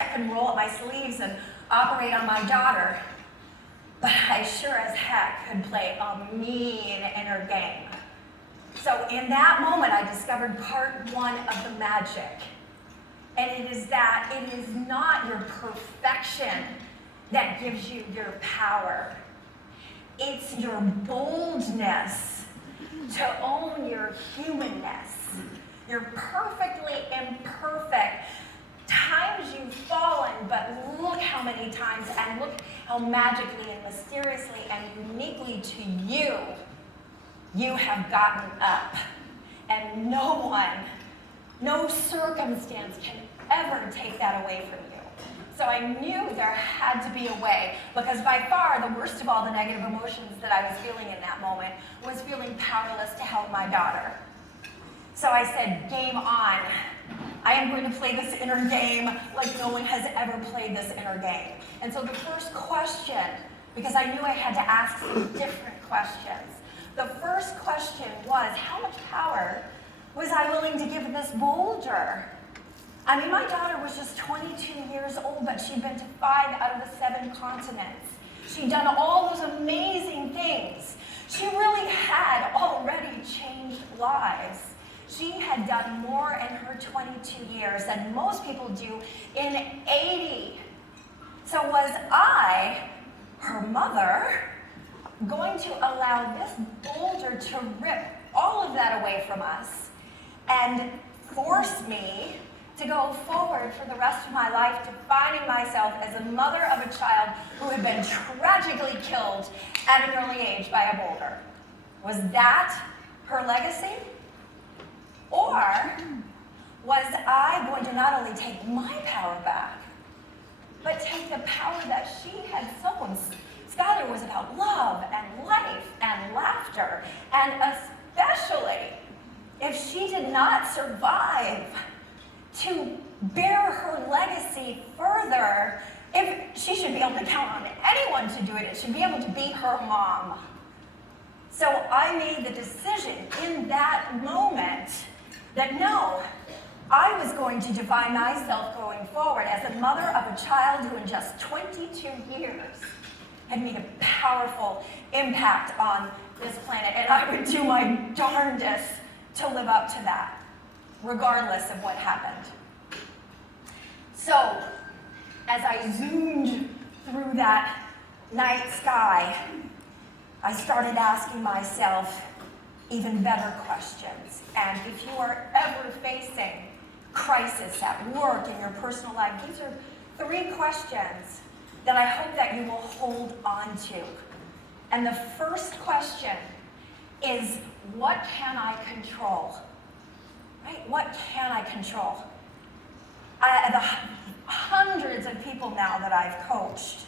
I can roll up my sleeves and operate on my daughter, but I sure as heck could play a mean inner game. So in that moment, I discovered part one of the magic. And it is that it is not your perfection that gives you your power. It's your boldness to own your humanness. You're perfectly imperfect. Times you've fallen, but look how many times, and look how magically and mysteriously and uniquely to you, you have gotten up. And no one, no circumstance can ever take that away from you. So I knew there had to be a way, because by far the worst of all the negative emotions that I was feeling in that moment was feeling powerless to help my daughter. So I said, game on. I am going to play this inner game like no one has ever played this inner game. And so the first question, because I knew I had to ask some different questions, the first question was, how much power was I willing to give this Boulder? I mean, my daughter was just 22 years old, but she'd been to 5 out of the 7 continents. She'd done all those amazing things. She really had already changed lives. She had done more in her 22 years than most people do in 80. So was I, her mother, going to allow this Boulder to rip all of that away from us and force me to go forward for the rest of my life, defining myself as a mother of a child who had been tragically killed at an early age by a boulder? Was that her legacy? Or was I going to not only take my power back, but take the power that she had sown? Schuyler was about love and life and laughter, and especially if she did not survive to bear her legacy further, if she should be able to count on anyone to do it, it should be able to be her mom. So I made the decision in that moment that no, I was going to define myself going forward as a mother of a child who in just 22 years had made a powerful impact on this planet, and I would do my darndest to live up to that, regardless of what happened. So, as I zoomed through that night sky, I started asking myself even better questions. And if you are ever facing crisis at work, in your personal life, these are 3 questions that I hope that you will hold on to. And the first question is, what can I control? Right? What can I control? The hundreds of people now that I've coached,